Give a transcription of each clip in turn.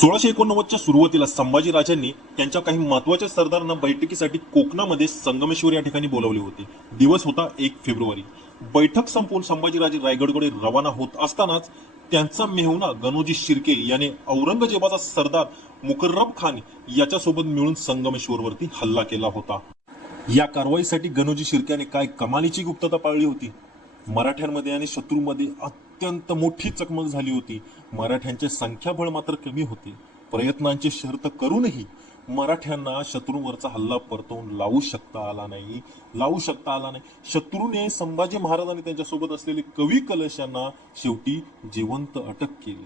सोळाशे एकोणनव्वदच्या सुरुवातीला संभाजी राजांनी त्यांच्या काही महत्त्वाच्या सरदारांना बैठकीसाठी कोकणामध्ये संगमेश्वर या ठिकाणी बोलावले होते. दिवस होता एक फेब्रुवारी. बैठक संपवून संभाजीराजे रायगडकडे रवाना होत असतानाच त्यांचा मेहुणा गणोजी शिर्के याने औरंगजेबाचा सरदार मुकर्रब खान याच्यासोबत मिळून संगमेश्वरवरती हल्ला केला होता. या कारवाईसाठी गणोजी शिर्क्याने काय कमालीची गुप्तता पाळली होती? मराठ्यांमध्ये आणि शत्रूमध्ये अत्यंत मोठी चकमक झाली होती. मराठ्यांचे संख्याबळ मात्र कमी होते. प्रयत्नांची शर्त करूनही मराठ्यांना शत्रूंवरचा हल्ला परतवून लावू शकता आला नाही लावू शकता आला नाही. शत्रूने संभाजी महाराज आणि त्यांच्यासोबत असलेले कवी कलश यांना शेवटी जिवंत अटक केली.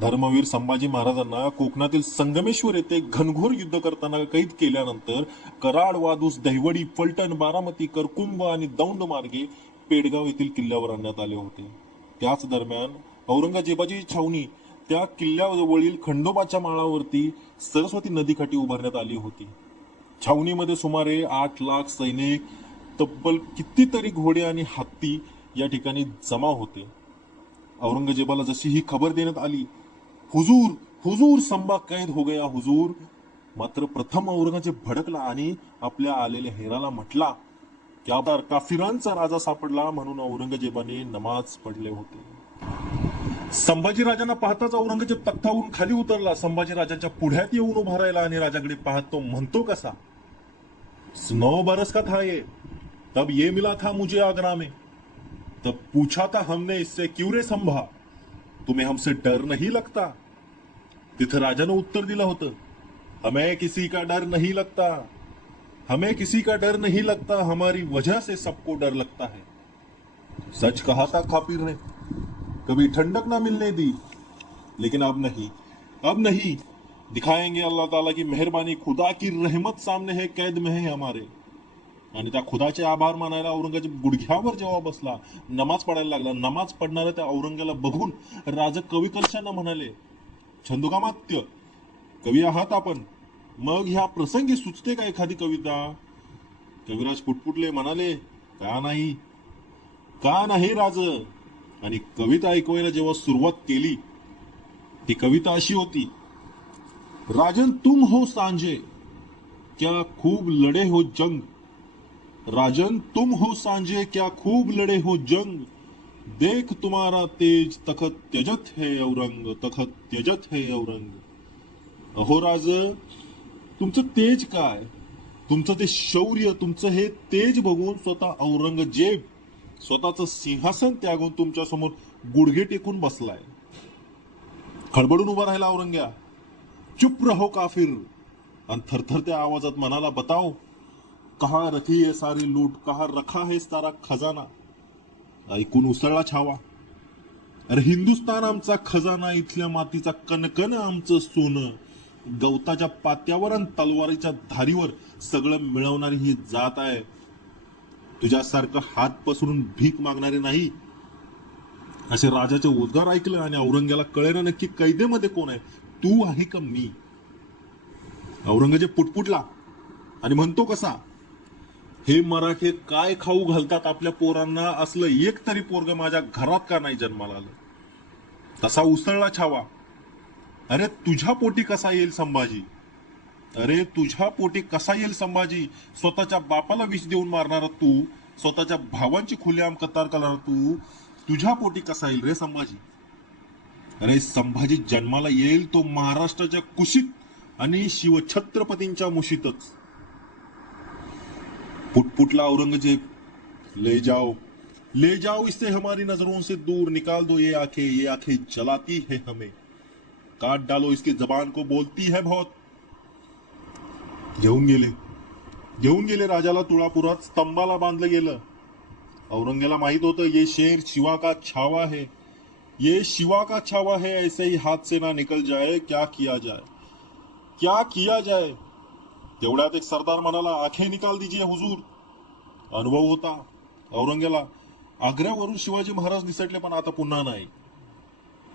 धर्मवीर संभाजी महाराजांना कोकणातील संगमेश्वर येथे घनघोर युद्ध करताना कैद केल्यानंतर कराड वादूस दहिवडी फलटण बारामती करकुंभ आणि दौंड मार्गे पेडगाव येथील किल्ल्यावर आणण्यात आले होते. त्याच दरम्यान औरंगजेबाची छावणी त्या किल्ल्यावरील खंडोबाच्या माळावरती सरस्वती नदीकाठी उभारण्यात आली होती. छावणीमध्ये सुमारे आठ लाख सैनिक तब्बल कितीतरी घोडे आणि हत्ती या ठिकाणी जमा होते. औरंगजेबाला जशी ही खबर देण्यात आली हुजूर हुजूर संबा कैद हो गया हुजूर. मात्र प्रथम औरंगजेब भडकला आणि आपल्या आलेल्या हेराला म्हटला की आता काफिरांचा राजा सापडला म्हणून औरंगजेबाने नमाज पडले होते. संभाजी राजांना पाहताच औरंगजेब तख्तावरून खाली उतरला. संभाजी राजांच्या पुढ्यात येऊन उभा राहिला आणि राजाकडे पाहत तो म्हणतो कसा? नौ बरस का था ये तब ये मिला था मुझे आगरा में तब पूछा था हमने इससे क्यों रे संभा? तुम्हें हमसे डर नहीं लगता? तिथे राजानं उत्तर दिलं होतं हमें किसी का डर नहीं लगता. हमें किसी का डर नहीं लगता, हमारी वजह से सबको डर लगता है। सच कहा था खापिर ने, कभी ठंडक ना मिलने दी, लेकिन अब नहीं अब नहीं। दिखाएँगे अल्लाह ताला की मेहरबानी, खुदा की रहमत सामने है, कैद में है हमारे। आणि त्या खुदाचे आभार मानायला औरंगज़ेब गुडघ्यावर जेव्हा बसला। नमाज़ पडायला लागला, नमाज़ पडणाऱ्या त्या औरंग्याला बघून राजा कवी कलशांना म्हणाले, छंदोकामात्य, कवी आहात आपण? मग ह्या प्रसंगी सुचते का एखादी कविता? कविराज पुटपुटले म्हणाले का नाही? का नाही राज? आणि कविता ऐकवायला जेव्हा सुरुवात केली ती कविता अशी होती राजन तुम हो सांजे क्या खूब लढे हो जंग? राजन तुम हो सांजे क्या खूब लढे हो जंग? देख तुम्हारा तेज तखत त्यजत है औरंग तखत त्यजत है औरंग. अहो राज तुमचं तेज काय? तुमचं ते शौर्य तुमचं हे तेज बघून स्वतः औरंगजेब स्वतःच सिंहासन त्यागून तुमच्यासमोर गुडघे टेकून बसलाय. खडबडून उभा राहिला औरंग्या. चुप रहो काफिर. आणि थरथरत्या आवाजात मनाला बताओ कहा रखी है सारी लूट? कहा रखा है सारा खजाना? ऐकून उसळला छावा. अरे हिंदुस्तान आमचा खजाना इथल्या मातीचा कणकण आमचं सोनं. गवताच्या पात्यावर आणि तलवारीच्या धारीवर सगळं मिळवणारी ही जात आहे. तुझ्यासारखं हात पसरून भीक मागणारे नाही. असे राजाचे उद्गार ऐकले आणि औरंग्याला कळेना नक्की कैदेमध्ये कोण आहे. तू आहे का मी? औरंगजेब पुटपुटला आणि म्हणतो कसा हे मराठे काय खाऊ घालतात आपल्या पोरांना? असलं एक तरी पोरग माझ्या घरात का नाही जन्माला आलं? तसा उसळला छावा. अरे तुझ्या पोटी कसा येईल संभाजी? अरे तुझ्या पोटी कसा येईल संभाजी? स्वतःच्या बापाला विष देऊन मारणारा तू? स्वतःच्या भावांची खुलेआम कतार करणार तू? तुझ्या पोटी कसा येईल रे संभाजी? अरे संभाजी जन्माला येईल तो महाराष्ट्राच्या कुशीत आणि शिवछत्रपतींच्या मुशीतच. पुटपुटला औरंगजेब ले जाओ. ले जाओ इससे हमारी नजरों से दूर निकाल दो ये आंखें ये आंखें जलाती है हमें. काट डालो, इसकी जबान को बोलती है बहुत। घेऊन गेले घेऊन गेले राजाला तुळापुरात स्तंभाला बांधलं गेलं। औरंगेला माहित होतं, ये शेर शिवा का छावा है। ये शिवा का छावा है, ऐसे ही हाथ से ना निकल जाए, क्या किया जाए? क्या किया जाए? तेवढ्यात एक सरदार म्हणाला, आखे निकाल दीजिए हुजूर। अनुभव होता औरंगेला आग्र्यावरून शिवाजी महाराज निसटले, पण आता पुन्हा नाही।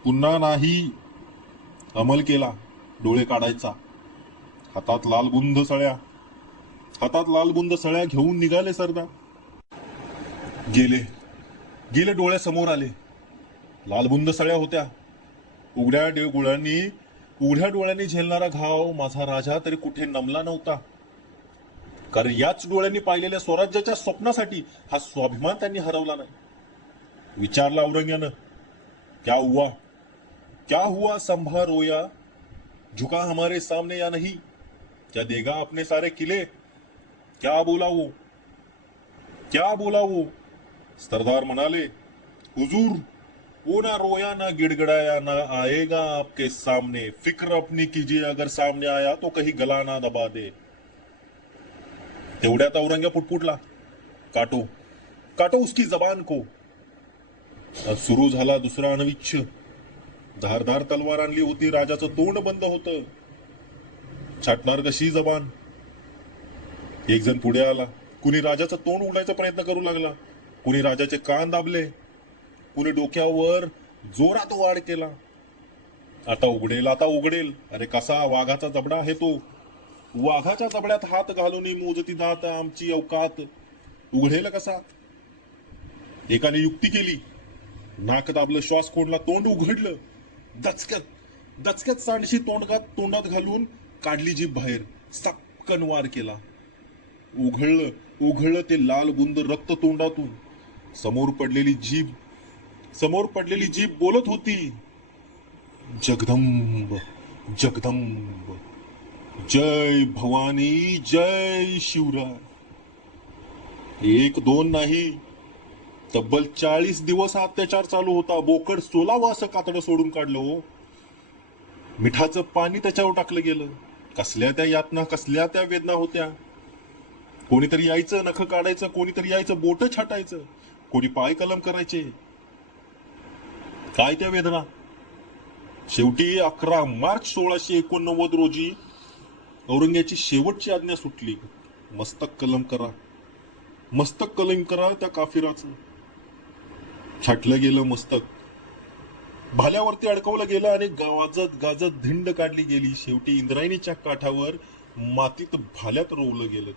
पुन्हा नाही अमल केला डोळे काढायचा. हातात लाल बुंद सळ्या. हातात लाल बुंद सळ्या घेऊन निघाले सरदार. गेले. गेले डोळ्यासमोर आले. लालबुंद सळ्या होत्या. उघड्या डेगुळांनी उघड्या डोळ्यांनी झेलणारा घाव माझा राजा तरी कुठे नमला नव्हता. कारण याच डोळ्यांनी पाहिलेल्या स्वराज्याच्या स्वप्नासाठी हा स्वाभिमान त्यांनी हरवला नाही. विचारला औरंग्यानं क्या उवा क्या हुआ संभा रोया? झुका हमारे सामने या नहीं? क्या देगा अपने सारे किले? क्या बोला वो? क्या बोला वो? सरदार म्हणाले हुजूर, वो ना रोया, ना गिड़गड़ाया, ना आएगा आपके सामने। फ़िक्र अपनी कीजिए, अगर सामने आया तो कहीं गला ना दबा दे। तेवढ्यात औरंग्या पुटपुटला, काटो काटो उसकी जबान को. सुरू झाला दुसरा अनविच्छ। धारधार तलवार आणली होती राजाचं तोंड बंद होत. छाटणार कशी जबान? एक जण पुढे आला. कुणी राजाचं तोंड उघडायचा प्रयत्न करू लागला. कुणी राजाचे कान दाबले. कुणी डोक्यावर जोरात वाढ केला. आता उघडेल आता उघडेल. अरे कसा वाघाचा जबडा आहे तो. वाघाच्या जबड्यात हात घालून मोजती दात आमची अवकात. उघडेल कसा? एकाने युक्ती केली. नाक दाबलं श्वास कोंडला तोंड उघडलं. दचक्यात दचक्यात सांडशी तोंडगात तोंडात घालून काढली जीभ बाहेर. सपकन वार केला. उघडलं उघडलं ते लाल बुंद रक्त तोंडातून. समोर पडलेली जीभ समोर पडलेली जीभ बोलत होती. जगदंब जगदंब. जय भवानी जय शिवराय. एक दोन नाही तब्बल चाळीस दिवस हा अत्याचार चालू होता. बोकड सोलावं असं कातडं सोडून काढलं हो. मिठाचं पाणी त्याच्यावर टाकलं गेलं. कसल्या त्या यातना कसल्या त्या वेदना होत्या. कोणीतरी यायचं नख काढायचं कोणीतरी यायचं बोट छाटायचं. कोणी पाय कलम करायचे. काय त्या वेदना? शेवटी अकरा मार्च सोळाशे एकोणनव्वद रोजी औरंग्याची शेवटची आज्ञा सुटली. मस्तक कलम करा. मस्तक कलम करा त्या काफिराचं. छाटलं गेलं मस्तक. भाल्यावरती अडकवलं गेलं आणि गावाजत गाजत धिंड काढली गेली. शेवटी इंद्रायणीच्या काठावर मातीत भाल्यात रोवलं गेलं